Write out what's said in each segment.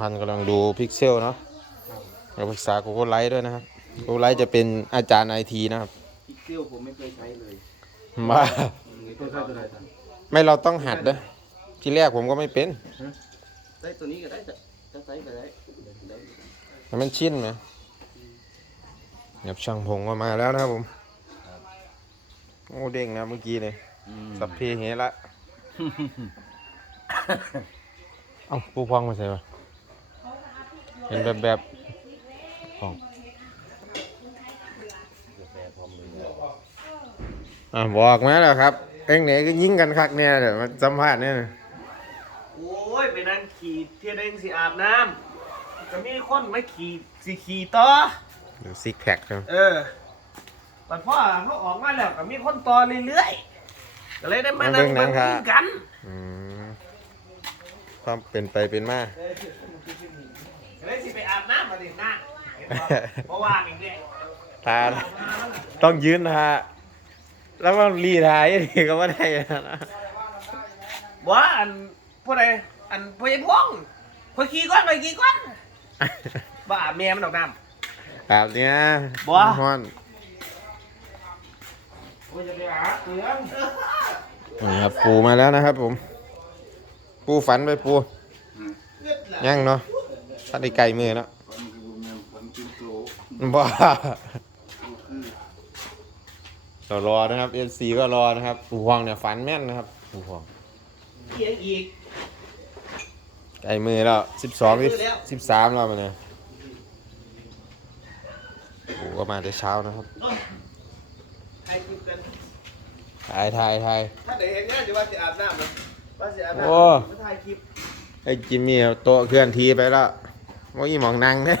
พันกำลังดูพิกเซลเนาะเราปรึกษา Google Light ด้วยนะครับ Google Light จะเป็นอาจารย์ไอทีนะครับพิกเซลผมไม่เคยใช้เลยมาตัวใช้ตัวไหนท่านไม่เราต้องหัดนะที่แรกผมก็ไม่เป็นใช้ตัวนี้ก็ได้จะจะใช้ก็ได้ได้แต่มันชินไหมเงียบช่างพงก็มาแล้วนะครับผมโอ้เด้งนะเมื่อกี้เลยสับเพเหละเอ้าปูพองมาใส่ปะ เห็นแบบแบบๆพองอะบอกมาแล้วครับเอ็งไหนก็ยิงกันคักเนี่ยเดี๋ยวมาสัมภาษณ์เนี่ยนะโอ้ย ไปนั่งขี่เที่ยเด้งสิอาบน้ำจะมีคนไม่ขี่สิขี่ต่อดูซิกแพคครับเออแต่พ่อเขาออกมาแล้วก็มีคนต่อเรื่อยๆก็เลยได้มานั่งเบิ่งกัน อืมความเป็นไปเป็นมาก็ เลยสิไปอาบน้ำมาดิหน้าเพราะว่าอีกเนี่ยตาต้องยืนทาแล้วมันรีทายอย่างนี้ก็ไม่ได้นะว่าอันผู้ใดอันผู้ใหญ่พวงพอขี่ก้อนไปขี่ก้อนบ้าเมียมันออกน้ำแบบเนี้ยบ่ฮ้อนโอ้ยจะไปอาบเตือนนี่ครับปูมาแล้วนะครับผม ปูฝันไปปู ยังเนาะ ถ้าได้ไก่มือแล้วบ้าเรารอนะครับเอซีก็รอนะครับปูหวงเนี่ยฝันแม่นนะครับปูหวงเอียงอีก ไก่มือแล้วสิบสองสิบสามแล้วมันเนี่ยปูก็มาแต่เช้านะครับใครคิดกันถ่ายถ่ายถ่าย ถ้าได้เห็นงานจะว่าจะอาบน้ำมั้ยว่าจะอาบน้ำโอ้ มาถ่ายคลิป ไอ้จิมมี่เอาโต๊ะเคลื่อนที่ไปแล้ว ว่าอีหมองนั่งเนี่ย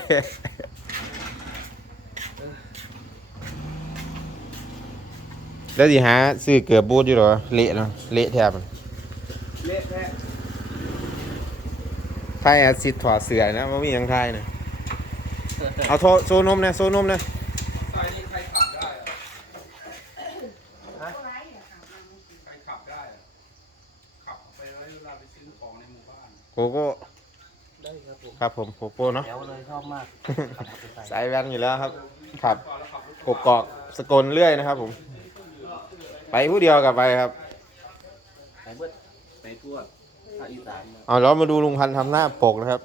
แล้วสิหาซื้อเกือบบูดอยู่เหรอ เละเนาะเละแทบเละแท้ไทยแอซิดถอดเสือนะมันมีหยังไทยนะเอาโทโซนมนะโซนมนะซอยนี้ใครขับได้อะใครขับได้อะขับไปไว้เวลาไปซื้อของในหมู่บ้านโกโก้ได้ ครับผมครับผมโกโก้เนาะแถวเลยชอบมากสายแว่นอยู่แล้วครับขับกกอกสกลเรื่อยนะครับ ผม ไปผู้เดียวกลับไปครับ ไปเบิดไปทั่วภาคอีสานมาเอาเรามาดูลุงพันธ์ทำหน้าปกนะครับ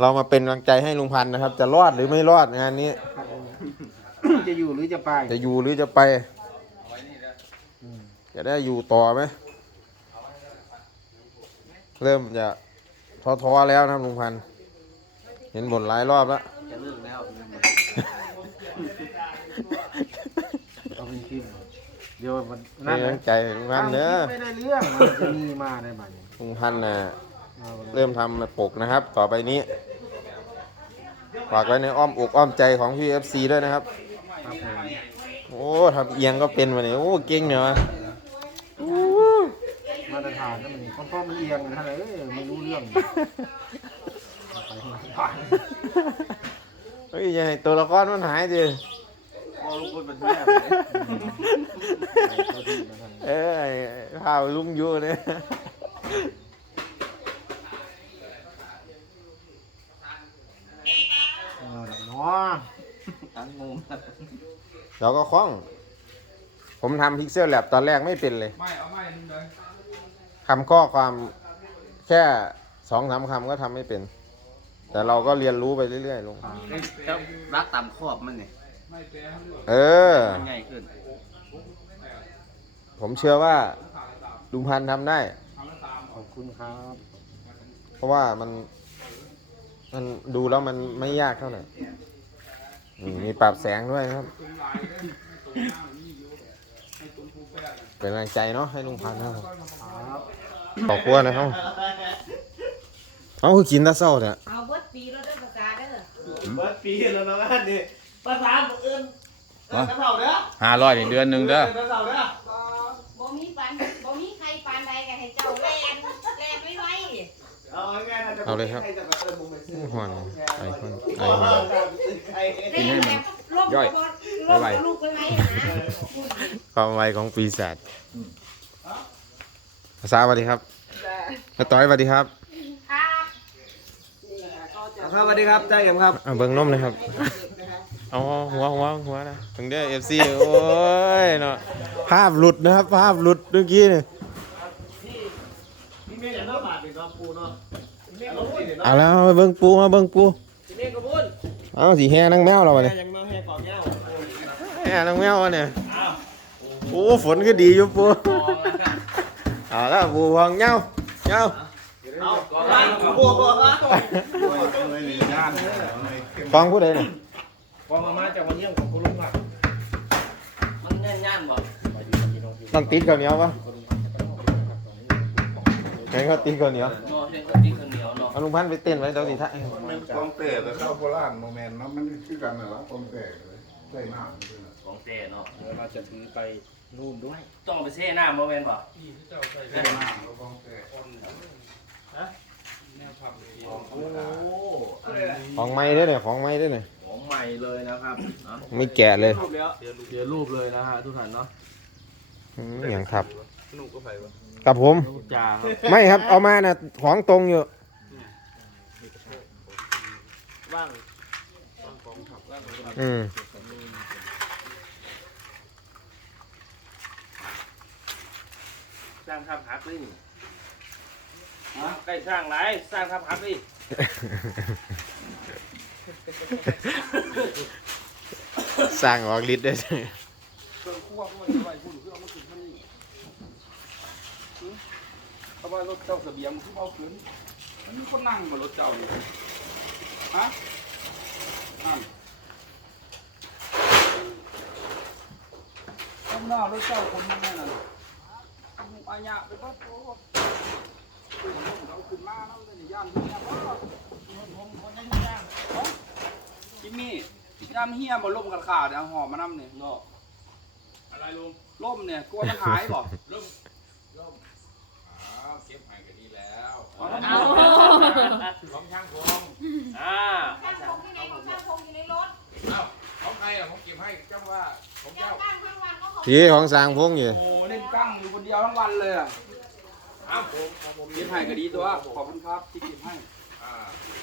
เรามาเป็นกำลังใจให้ลุงพันธ์นะครับ จะรอดหรือไม่รอดงานนี้ จะอยู่หรือจะไปจะอยู่หรือจะไปจะได้อยู่ต่อไหม เริ่มจะท้อๆแล้วนะครับลุงพันธ์ เห็นบ่นหลายรอบแล้วจะเลิกแล้วเอาเป็นคลิปเดี๋ยวมันให้นั่นกำลังใจลุงพันธ์เนอะไม่ได้เรื่องมันจะมีมาได้บ้างลุงพันธ์น่ะเริ่มทำปกนะครับ ต่อไปนี้ฝากไว้ในอ้อมอกอ้อมใจของพี่เอฟซีด้วยนะครับ ครับผมโอ้ทำเอียงก็เป็นวันนี้โอ้เก่งเนี่ยวะมาตรฐานนั่นมันพ่อพ่อมันเอียงอะไรเอ้ยไม่รู้เรื่องไปผ่าน เฮ้ยอย่าให้ตัวละครมันหายดิพอลูกคนเป็นแม่เลยเออไอ้พาลุงอยูเนี่ยเออเนาะตั้งงงเราก็คล้อง ผมทำพิกเซลแลบตอนแรกไม่เป็นเลย ไม่เอาไม่นี่เลยคำข้อความแค่สองสามคำก็ทำไม่เป็น แต่เราก็เรียนรู้ไปเรื่อยๆลุงเจ้ารักตามขอบมันเนี่ยไม่แปลให้เลือกเออ มันง่ายขึ้น ผมเชื่อว่าลุงพันธ์ทำได้ ขอบคุณครับ เพราะว่ามันมันดูแล้วมันไม่ยากเท่าไหร่อืมมีปรับแสงด้วยนะครับตุ้มลายเลยตุ้มหน้ามันนี่อยู่ให้ตุ้มผู้แปดเป็นกำลังใจเนาะให้ลุงพันธ์นะครับครับขอบคุณนะครับ เอาคือกินแตะเศร้าเนี่ย ปีแล้วนะว่านี่ภาษาเอื่นเอิ้นกระเท่าเด้อห้าร้อยเดือนหนึ่งเด้อ กระเท่าเด้อบ่บ่มีปานบ่มีใครปานใดก็ให้เจ้าแลนแลนไว้ไว้เอาง่ายๆถ้าจะเอาเลยครับใจะมาเอิ้นผมไปซื้อหอนไอ้คนไอ้เอาคนใครแลนแบบลบย่อยลบไว้ลูกไว้ไว้นะความไวของปีศาจภาษาสวัสดีครับ น้าต้อยสวัสดีครับ ครับนี่ค่ะก็ครับสวัสดีครับใจเอ็มครับเอาเบิ่งนมเลยครับ เอาหัวหัวหัวนะถึงได้เอฟซีโอ้ยเนาะภาพหลุดนะครับ ภาพหลุดเมื่อกี้นี่พี่เมย์อย่าเล่าบาดเลยเนาะปูเนาะพี่เมย์กระบุนเอาแล้วมาเบิ่งปูมาเบิ่งปูพี่เมย์กระบุนเอาสีแห่นางแมวเราไปแม่เนี่ยยังมาแห่กองเงาแห่นางแมวอะเนี่ยอ้าวโอ้ฝนก็ดีอยู่ปูเอาแล้วปูวางเงาเงาเอากองล่างปูปู ฟังผู้ใดเนี่ยพอมามาจากวันเยี่ยมของคุณลุงอะมันแน่นย่านบ่ต้องติดข้าวเหนียวปะไงเขาติดข้าวเหนียวเนาะเด็กก็ตีข้าวเหนียวเนาะเอาลุงพันธุ์ไปเต้นไว้เดี๋ยวสิท่ากองเตะแต่เข้าโบราณโมเมนต์เนาะมันคือกันน่ะละกองเตะเลยได้น้ำด้วยนะของเต้เนาะเราจะถือไปนู่นด้วยต้องไปเซ่หน้ามาเวนบ่ที่เจ้าใส่ได้น้ำแล้วกองเตะคน แนวพับเลยโอ้โหของไม้ด้วยเนี่ยของไม้ด้วยเนี่ยของใหม่เลยนะครับไม่แกะเลยรูปแล้ว เดี๋ยวรูปเลยนะฮะทุกท่านเนาะอืมอย่างครับหนูก็ไปวะกับผม รูปจ่าครับไม่ครับเอามาน่ะของตรงอยู่ว่างอืมสร้างทับหักเลยนี่ฮะ ใกล้สร้างไรสร้างทับหักดิสร้างออกฤทธิ์ได้เครื่องคั่วพวกนี้ไปพูดเพื่อเอามาขึ้นที่นี่เพราะว่ารถเจ้าเสบียงที่เอาขึ้นมันมีคนนั่งบนรถเจ้าอยู่ฮะนั่นข้างหน้ารถเจ้าคนนั่นน่ะอายะไปปั๊บ โอ้โหเอาขึ้นมาแล้วมันจะย่านที่นี่บ่จิมมี่ย่ามเฮียบ่ล่มกันขาดเอาหอมมานำเนี่ยเนาะอะไรลุงล่มเนี่ยกลัวมันหายบ่ล่มล่มอ้าวเก็บหายก็ดีแล้วเอาของช่างผมอ่าข้างพงที่ไหนของข้างพงอยู่ในรถอ้าวของใครอะผมเก็บให้เจ้าว่าของเจ้าเจ้าข้างข้างวันก็ของทีของสร้างพงอยู่โอ้โหเล่นกั้งอยู่คนเดียวทั้งวันเลยอะ อ้าวผมผมเก็บให้ก็ดีตัว ขอบคุณครับที่เก็บให้อ่า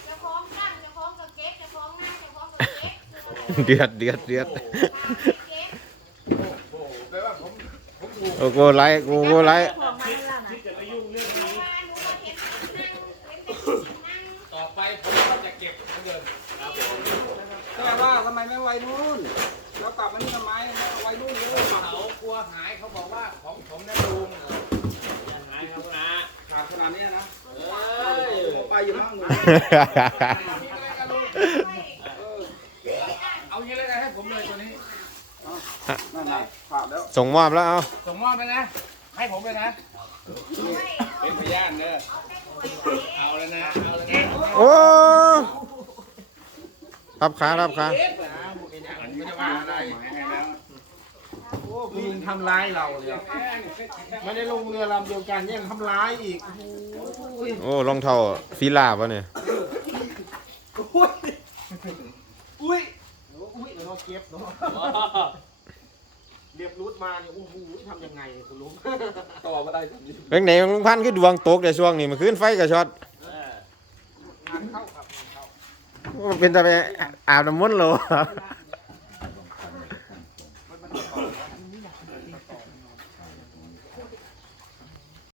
เจะคล้าของข้างเจะคล้าของกับเก๊กเจะคล้าของหน้าเจะคล้าของกับเก๊กคือเดือดเดือดเดือดเก๊กโอ้โหแปลว่าผมผมถูกโอ้โหไลค์โอ้โหไลค์ของมาแล้วนะจะไปยุ่งเรื่องนี้หนูก็เห็นนั่งเห็นแต่นั่งต่อไปผมก็จะเก็บเหมือนเดิมครับผมแต่ว่าทำไมไม่ไว้นู่นแล้วกลับมานี่ทำไมไม่เอาไว้นู่นเลยเขากลัวหายเขาบอกว่าของผมนั่นลุง หายครับนะขาดขนาดนี้นะเอ้ยไปอยู่มั้งเออเอาอย่างนี้เลยนะให้ผมเลยตัวนี้นั่นนะขาดแล้ว ส่งมอบแล้วเอาส่งมอบไปนะ ให้ผมเลยนะไม่เป็นพยานเด้อเอาแต่ตัวเองเอาแล้วนะ เอาแล้วนะโอ้รับขารับขา ล้วโอ้คุณลุงทำร้ายเราเลยไม่ได้ลงเรือลำเดียวกันยังทำร้ายอีกโอ้รองเท้าฟีลาปะเนี่ยอุ้ยอุ้ยอุ้ยเราเก็บเนาะเรียบรูดมาเนี่ยโอ้โหทำยังไงคุณลุงต่อมาได้แบบนี้เป็นไหนลุงพันธุ์คือดวงตกแต่ช่วงนี้เมันขึ้นไฟกับช็อตเอองานเข้าครับงานเข้าเป็นจะไปอาบน้ำมนต์เหรอเวลา